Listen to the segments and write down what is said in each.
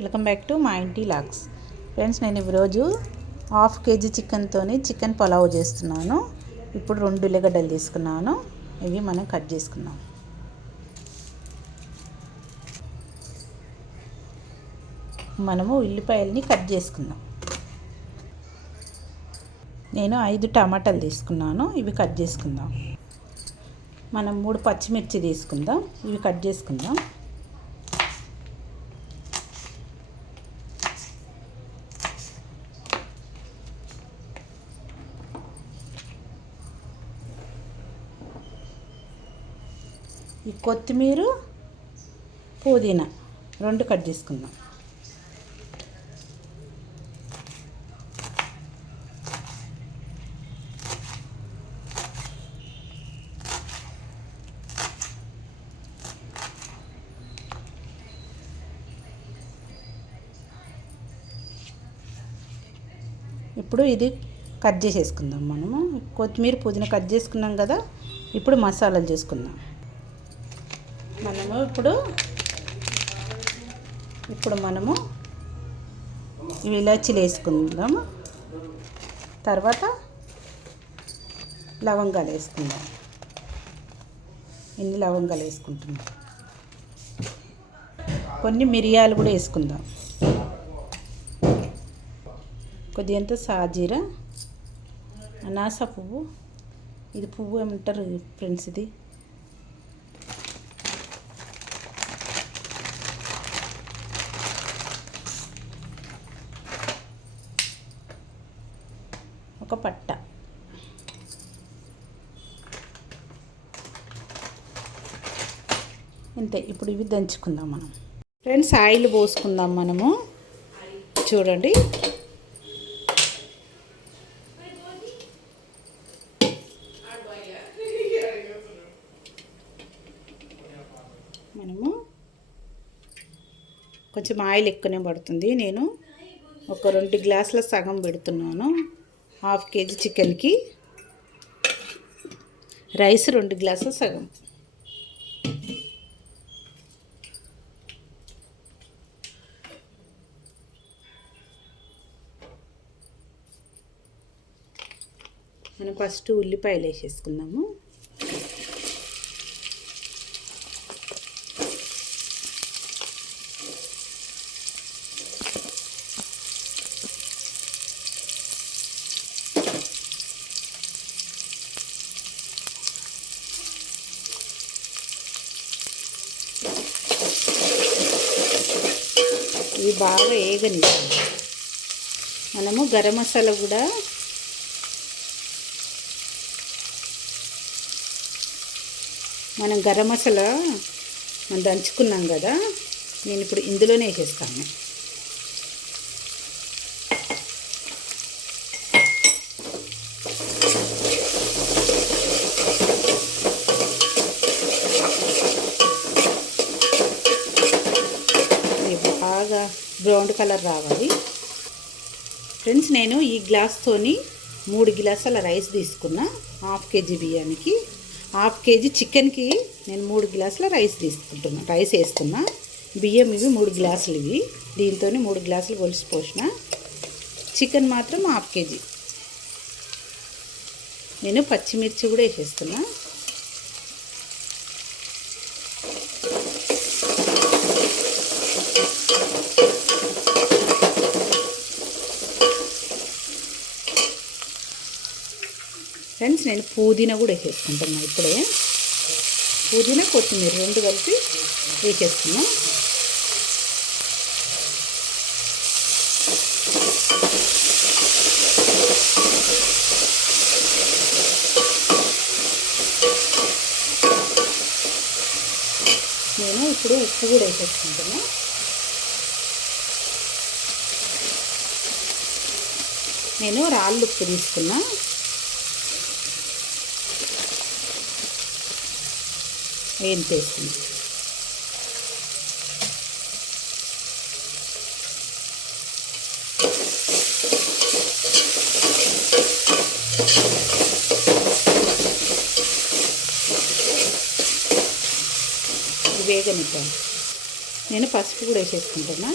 Welcome back to మా ఇంటి logs. Friends, నేను ఈరోజు హాఫ్ కేజీ చికెన్తోని చికెన్ పలావ్ చేస్తున్నాను. ఇప్పుడు 2 ఉల్లిగడ్డలు తీసుకున్నాను. ఇవి మనం కట్ చేసుకుందాం. మనము ఉల్లిపాయలని కట్ చేసుకుందాం. నేను 5 టమాటాలు తీసుకున్నాను. ఇవి కట్ చేసుకుందాం. మనం 3 పచ్చిమిర్చి తీసుకుందాం. ఇవి కట్ చేసుకుందాం. ఈ కొత్తిమీర, పుదీనా 2 కట్ చేసుకుందాం. ఇప్పుడు ఇది కట్ చేసేసుకుందాం. మనము కొత్తిమీర, పుదీనా కట్ చేసుకున్నాం కదా. ఇప్పుడు మసాలాలు చేసుకుందాం. ఇప్పుడు మనము ఇవి ఇలాచీలు వేసుకుందాము. తర్వాత లవంగాలు వేసుకుందాం. ఇన్ని లవంగాలు వేసుకుంటున్నాం. కొన్ని మిరియాలు కూడా వేసుకుందాం. కొద్దిగంత సాజీరా, అనాస పువ్వు. ఇది పువ్వు ఏమంటారు ఫ్రెండ్స్? ఇది ఒక పట్ట. అంతే. ఇప్పుడు ఇవి దంచుకుందాం మనం. ఫ్రెండ్స్, ఆయిల్ పోసుకుందాం మనము. చూడండి, మనము కొంచెం ఆయిల్ ఎక్కువనే పడుతుంది. నేను ఒక 2 గ్లాసుల సగం పెడుతున్నాను. హాఫ్ కేజీ చికెన్కి రైస్ 2 గ్లాసుల సగం. మనం ఫస్ట్ ఉల్లిపాయలు వేసేసుకుందాము. ఇవి బాగా వేగనివ్వాలి. మనము గరం మసాలా కూడా మనం దంచుకున్నాం కదా. నేను ఇప్పుడు ఇందులోనే వేసేస్తాను. బాగా బ్రౌన్ కలర్ రావాలి. ఫ్రెండ్స్, నేను ఈ గ్లాస్తోని 3 గ్లాసుల రైస్ తీసుకున్నా. హాఫ్ కేజీ బియ్యానికి, హాఫ్ కేజీ చికెన్కి నేను 3 గ్లాసుల రైస్ వేస్తున్నా. బియ్యం ఇవి 3 గ్లాసులు. ఇవి దీంతో 3 గ్లాసులు కొలిసి పోసిన. చికెన్ మాత్రం హాఫ్ కేజీ. నేను పచ్చిమిర్చి కూడా వేసేస్తున్నా. ఫ్రెండ్స్, నేను పుదీనా కూడా వేసేసుకుంటున్నాను. ఇప్పుడే పుదీనా, కొత్తిమీర 2 కలిపి వేసేస్తున్నాం. నేను ఇప్పుడు ఉప్పు కూడా వేసేసుకుంటున్నాను. నేను రాళ్ళు ఉప్పు తీసుకున్నా. వేయించేస్తుంది. వేగనిద్దాం. నేను పసుపు కూడా వేసేసుకుంటున్నా.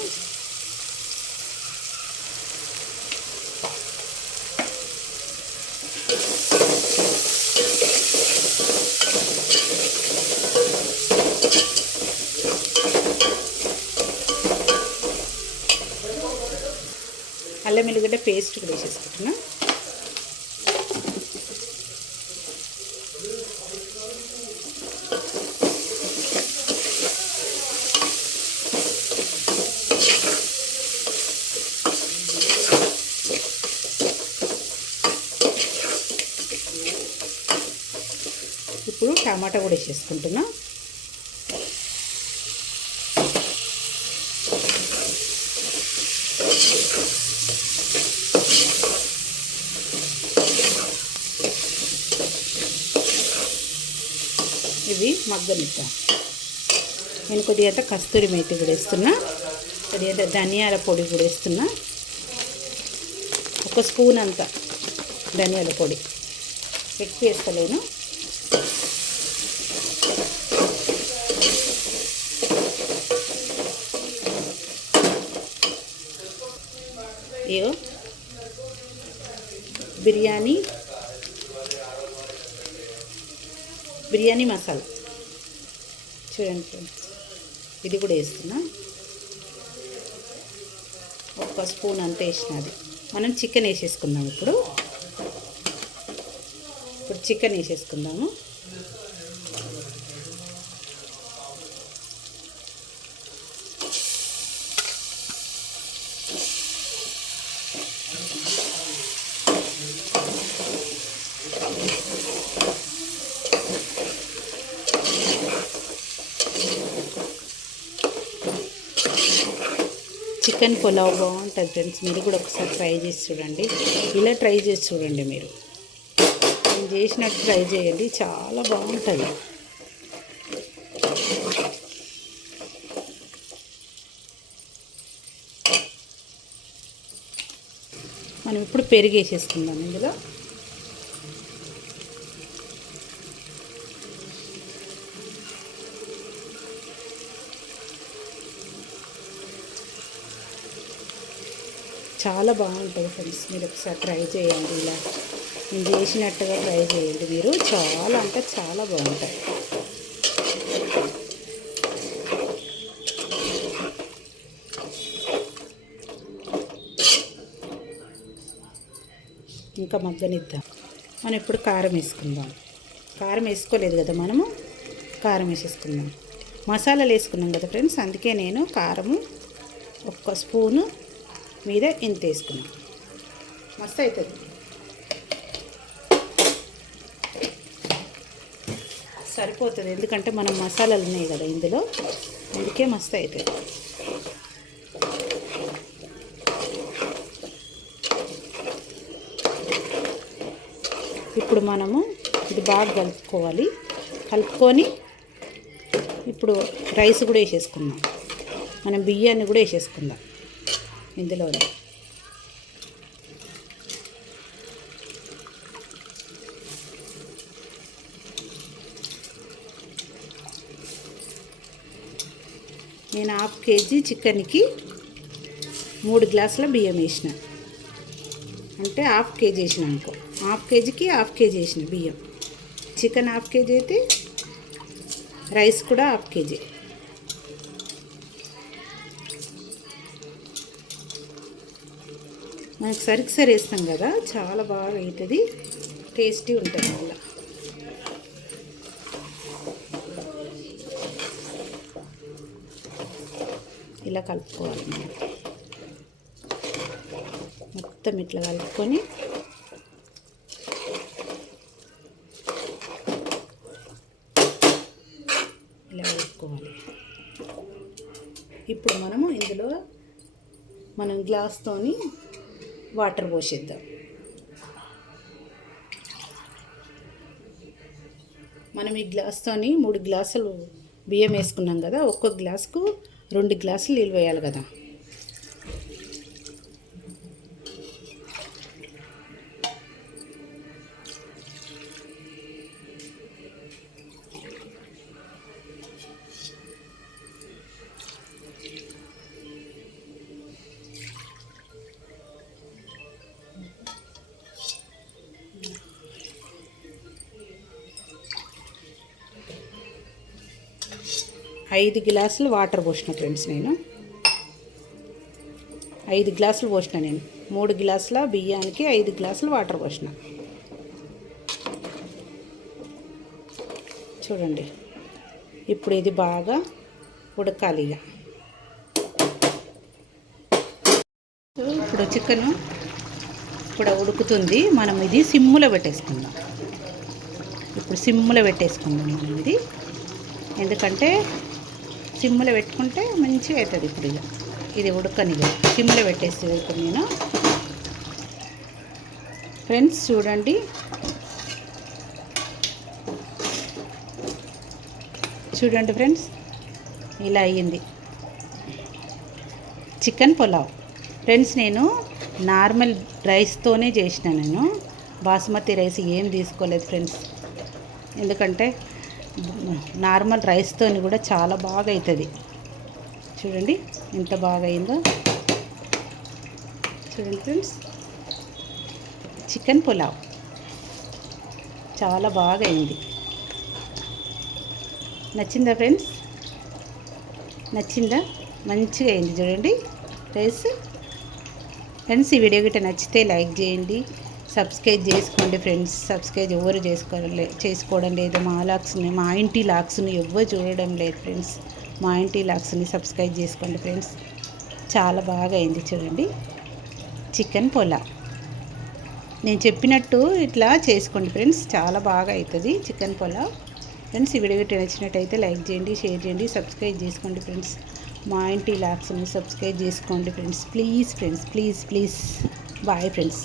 అల్లం ఎల్లిగడ్డ పేస్ట్ కూడా వేసేసుకుంటున్నా. ఇప్పుడు టమాటా కూడా వేసేసుకుంటున్నా. ఇవి మగ్గనిద్దాం. నేను కొద్దిగా కస్తూరి మేతి కూడా వేస్తున్నా, కొద్దిగా ధనియాల పొడి కూడా వేస్తున్నా. 1 స్పూన్ అంత ధనియాల పొడి, ఎక్కువ వేస్తలేను. ఏవో బిర్యానీ మసాలా చూడండి ఫ్రెండ్స్, ఇది కూడా వేస్తున్నా. 1 స్పూన్ అంత వేసినది. మనం చికెన్ వేసేసుకుందాం. ఇప్పుడు చికెన్ వేసేసుకుందాము. చికెన్ పులావ్ బాగుంటుంది ఫ్రెండ్స్. మీరు కూడా ఒకసారి ట్రై చేసి చూడండి. ఇలా ట్రై చేసి చూడండి. మీరు నేను చేసినట్టు ట్రై చేయండి, చాలా బాగుంటుంది. మనం ఇప్పుడు పెరుగు వేసేసుకుందాం ఇందులో. చాలా బాగుంటుంది ఫ్రెండ్స్. మీరు ఒకసారి ట్రై చేయండి. ఇలా నేను చేసినట్టుగా ట్రై చేయండి. మీరు చాలా అంటే చాలా బాగుంటుంది. ఇంకా మగ్గనిద్దాం. మనం ఇప్పుడు కారం వేసుకుందాం. కారం వేసుకోలేదు కదా మనము, కారం వేసేసుకుందాం. మసాలాలు వేసుకున్నాం కదా ఫ్రెండ్స్, అందుకే నేను కారము 1 స్పూను మీద ఇంత వేసుకున్నాం. మస్తు అవుతుంది. సరిపోతుంది, ఎందుకంటే మనం మసాలాలు ఉన్నాయి కదా ఇందులో, అందుకే మస్తు అవుతుంది. ఇప్పుడు మనము ఇది బాగా కలుపుకోవాలి. కలుపుకొని ఇప్పుడు రైస్ కూడా వేసేసుకుందాం. మనం బియ్యాన్ని కూడా వేసేసుకుందాం ఇందులో. నేను 1/2 కేజీ చికెన్కి 3 గ్లాసుల బియ్యం వేసిన, అంటే 1/2 కేజీ వేసిన అనుకో. 1/2 కేజీకి 1/2 కేజీ వేసిన బియ్యం. చికెన్ 1/2 కేజీ అయితే రైస్ కూడా 1/2 కేజీ. మనకి సరిగ్గా వేస్తాం కదా, చాలా బాగా అవుతుంది, టేస్టీ ఉంటుంది. మళ్ళీ ఇలా కలుపుకోవాలి. మనం మొత్తం ఇట్లా కలుపుకొని ఇలా కలుపుకోవాలి. ఇప్పుడు మనము ఇందులో మనం గ్లాస్తోని వాటర్ పోసేద్దాం. మనం ఈ గ్లాస్తోని 3 గ్లాసులు బియ్యం వేసుకున్నాం కదా, ఒక్కొక్క గ్లాసుకు 2 గ్లాసులు నీళ్ళు వేయాలి కదా. ఐదు గ్లాసులు వాటర్ పోసిన ఫ్రెండ్స్, నేను 5 గ్లాసులు పోసిన. నేను 3 గ్లాసుల బియ్యానికి 5 గ్లాసులు వాటర్ పోసిన. చూడండి, ఇప్పుడు ఇది బాగా ఉడకాలి. ఇప్పుడు చికెను ఇప్పుడు ఉడుకుతుంది. మనం ఇది సిమ్ములో పెట్టేసుకుందాం. ఇప్పుడు సిమ్ములో పెట్టేసుకుందాం మనం ఇది. ఎందుకంటే సిమ్ములో పెట్టుకుంటే మంచిగా అవుతుంది. ఇప్పుడు ఇది ఉడకనిగా సిమ్ములో పెట్టేసి ఇప్పుడు నేను ఫ్రెండ్స్ చూడండి, ఫ్రెండ్స్ ఇలా అయ్యింది చికెన్ పులావ్. ఫ్రెండ్స్ నేను నార్మల్ రైస్తోనే చేసిన, నేను బాస్మతి రైస్ ఏం తీసుకోలేదు ఫ్రెండ్స్. ఎందుకంటే నార్మల్ రైస్తోని కూడా చాలా బాగా అవుతుంది. చూడండి ఎంత బాగా అయిందో. చూడండి ఫ్రెండ్స్, చికెన్ పులావ్ చాలా బాగా అయింది. నచ్చిందా ఫ్రెండ్స్? నచ్చిందా? మంచిగా అయింది చూడండి రైస్. ఫ్రెండ్స్ ఈ వీడియో గిట్ట నచ్చితే లైక్ చేయండి, సబ్స్క్రైబ్ చేసుకోండి ఫ్రెండ్స్. సబ్స్క్రైబ్ ఎవరు చేసుకోవడం లేదు. మా ఇంటి లాక్స్ని ఎవ్వరు చూడడం లేదు ఫ్రెండ్స్. మా ఇంటి లాక్స్ని సబ్స్క్రైబ్ చేసుకోండి ఫ్రెండ్స్. చాలా బాగా అయింది చూడండి చికెన్ పులావ్. నేను చెప్పినట్టు ఇట్లా చేసుకోండి ఫ్రెండ్స్, చాలా బాగా అవుతుంది చికెన్ పులావ్. ఫ్రెండ్స్ ఈ వీడియో గిట్ట నచ్చినట్టయితే లైక్ చేయండి, షేర్ చేయండి, సబ్స్క్రైబ్ చేసుకోండి ఫ్రెండ్స్. మా ఇంటి లాక్స్ని సబ్స్క్రైబ్ చేసుకోండి friends. Please friends, please. Bye friends.